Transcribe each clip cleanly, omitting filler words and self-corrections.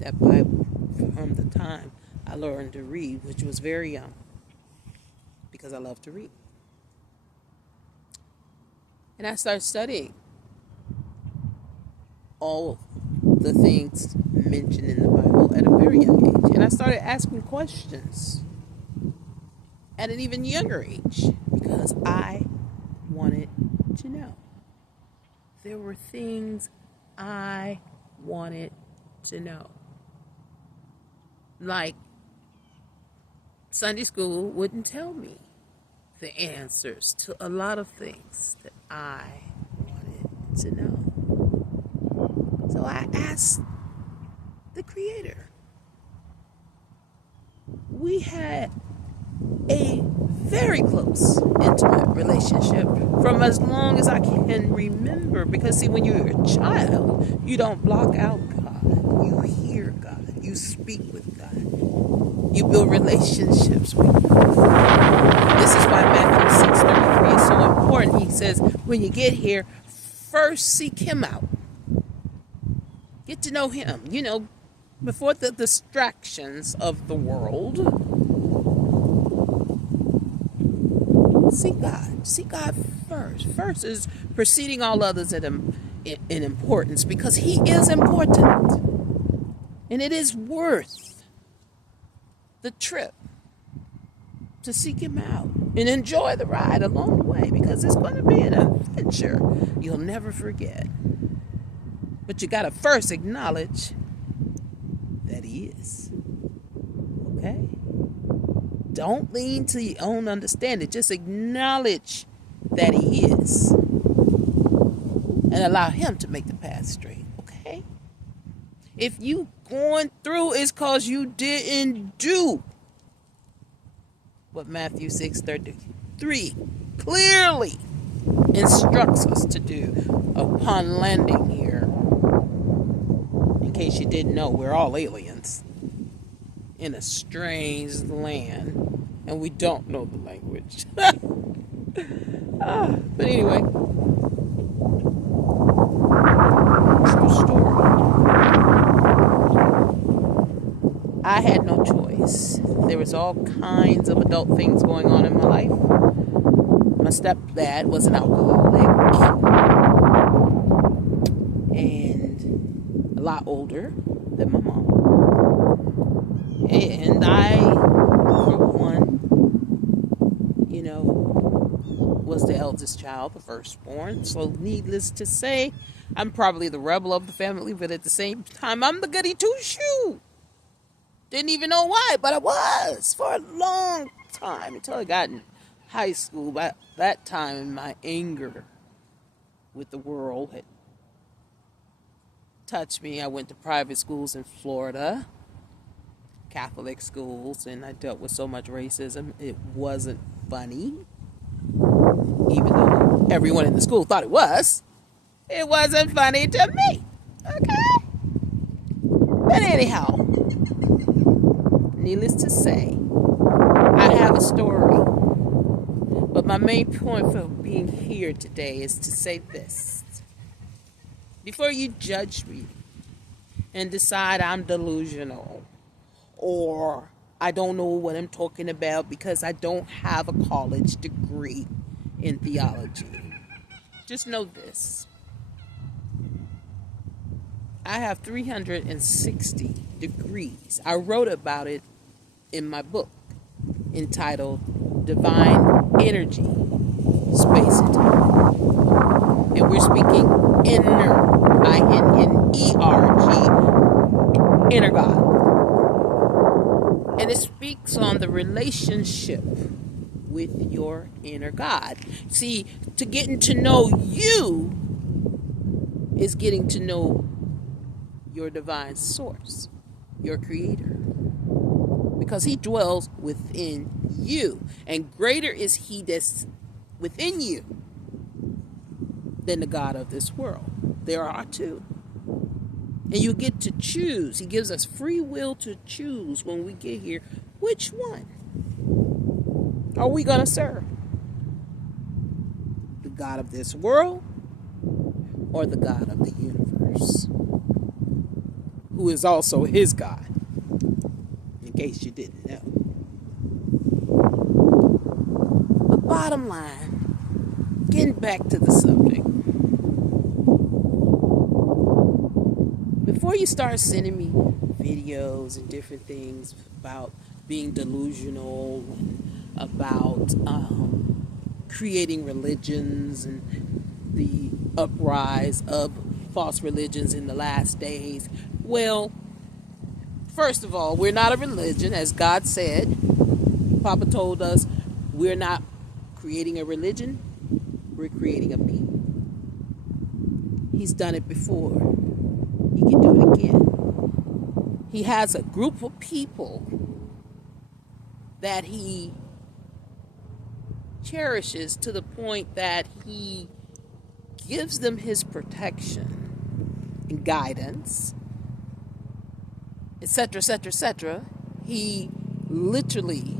that Bible from the time I learned to read, which was very young, because I love to read. And I started studying all the things mentioned in the Bible at a very young age. And I started asking questions at an even younger age because I wanted to know. There were things I wanted to know. Like Sunday school wouldn't tell me the answers to a lot of things that I wanted to know. So I asked the Creator. We had a very close, intimate relationship from as long as I can remember. Because see, when you're a child, you don't block out God. You hear God. You speak with God. You build relationships with God. This is why Matthew 6:33 is so important. He says, when you get here, first seek Him out. Get to know Him. You know, before the distractions of the world. Seek God. Seek God first. First is preceding all others in importance, because He is important. And it is worth the trip to seek Him out and enjoy the ride along the way, because it's going to be an adventure you'll never forget. But you got to first acknowledge that He is. Okay? Don't lean to your own understanding. Just acknowledge that He is. And allow Him to make the path straight. Okay? If you going through, it's because you didn't do what Matthew 6:33 clearly instructs us to do upon landing here. In case you didn't know, we're all aliens in a strange land, and we don't know the language. But anyway, true story. I had no choice. There was all kinds of adult things going on in my life. My stepdad was an alcoholic and a lot older than my mom. And I, for one, was the eldest child, the firstborn. So needless to say, I'm probably the rebel of the family, but at the same time, I'm the goody two-shoe. Didn't even know why, but I was for a long time until I got in high school. By that time, my anger with the world had touched me. I went to private schools in Florida, Catholic schools, and I dealt with so much racism. It wasn't funny, even though everyone in the school thought it was. It wasn't funny to me. Okay? But anyhow, needless to say, I have a story. But my main point for being here today is to say this. Before you judge me and decide I'm delusional, or I don't know what I'm talking about because I don't have a college degree in theology, just know this. I have 360 degrees. I wrote about it in my book entitled Divine Energy, Space and Time. And we're speaking inner, I-N-N-E-R-G, inner God. And it speaks on the relationship with your inner God. See, to getting to know you is getting to know your divine source, your Creator. Because He dwells within you. And greater is He that's within you than the God of this world. There are two. And you get to choose. He gives us free will to choose when we get here. Which one are we going to serve? The God of this world or the God of the universe? who is also his God, in case you didn't know. The bottom line, getting back to the subject, before you start sending me videos and different things about being delusional, about creating religions and the uprise of false religions in the last days, well, first of all, we're not a religion, as God said. Papa told us we're not creating a religion, we're creating a people. He's done it before. He can do it again. He has a group of people that he cherishes to the point that he gives them his protection and guidance, etc., etc., etc. He literally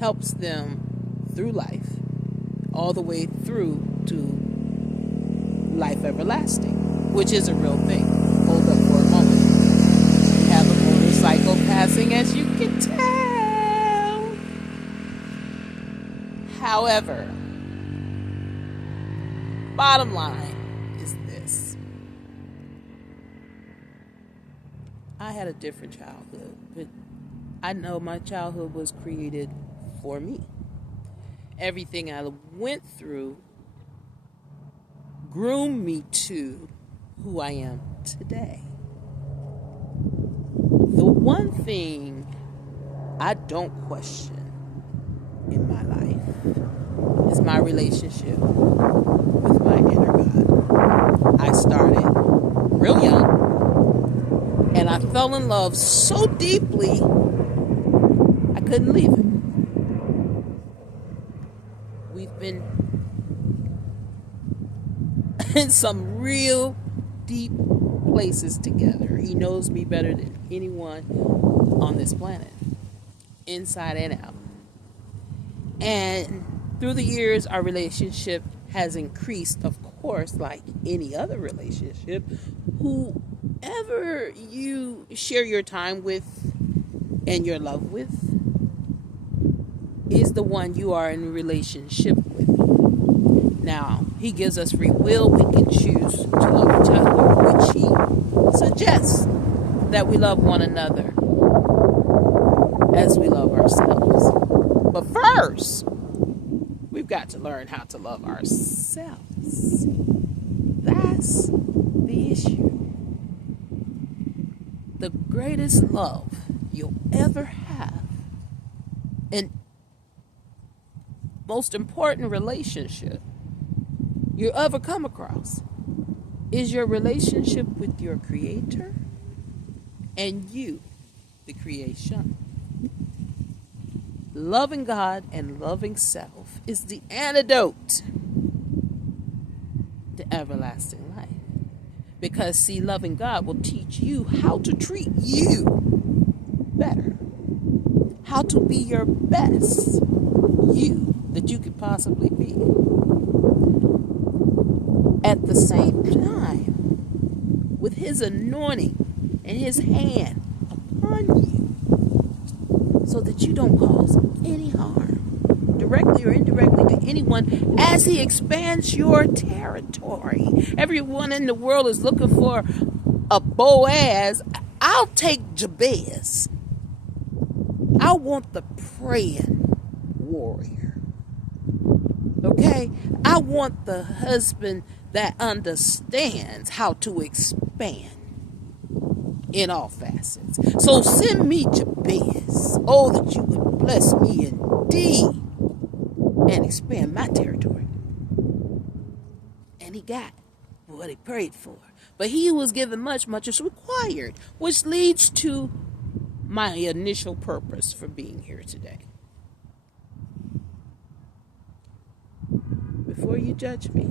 helps them through life, all the way through to life everlasting, which is a real thing. Hold up for a moment. We have a motorcycle passing, as you can tell. However, bottom line is this. I had a different childhood, but I know my childhood was created for me. Everything I went through groomed me to who I am today. The one thing I don't question in my life is my relationship with my inner God. I started real young, and I fell in love so deeply I couldn't leave him. We've been in some real deep places together. He knows me better than anyone on this planet, inside and out. And through the years, our relationship has increased, of course, like any other relationship. Whoever you share your time with and your love with is the one you are in a relationship with. Now, he gives us free will. We can choose to love each other, which he suggests that we love one another as we love ourselves. But first, we've got to learn how to love ourselves. That's the issue. The greatest love you'll ever have, and most important relationship you'll ever come across, is your relationship with your Creator and you, the creation. Loving God and loving self is the antidote to everlasting life. Because, see, loving God will teach you how to treat you better, how to be your best you that you could possibly be. At the same time, with his anointing and his hand upon you, so that you don't cause any harm, directly or indirectly, to anyone as he expands your territory. Everyone in the world is looking for a Boaz. I'll take Jabez. I want the praying warrior. Okay? I want the husband that understands how to expand in all facets. So send me Jabez. Oh, that you would bless me indeed and expand my territory. And he got what he prayed for. But he who was given much, much is required, which leads to my initial purpose for being here today. Before you judge me,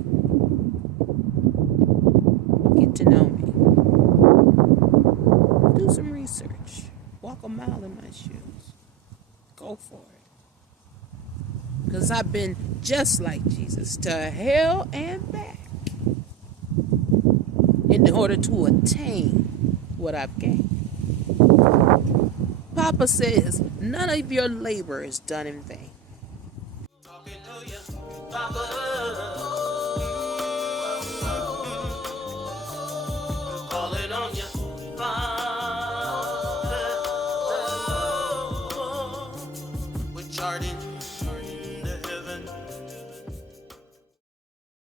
get to know me. Do some research. Walk a mile in my shoes. Go for it. Because I've been just like Jesus, to hell and back, in order to attain what I've gained. Papa says, none of your labor is done in vain. Talking to you, Papa.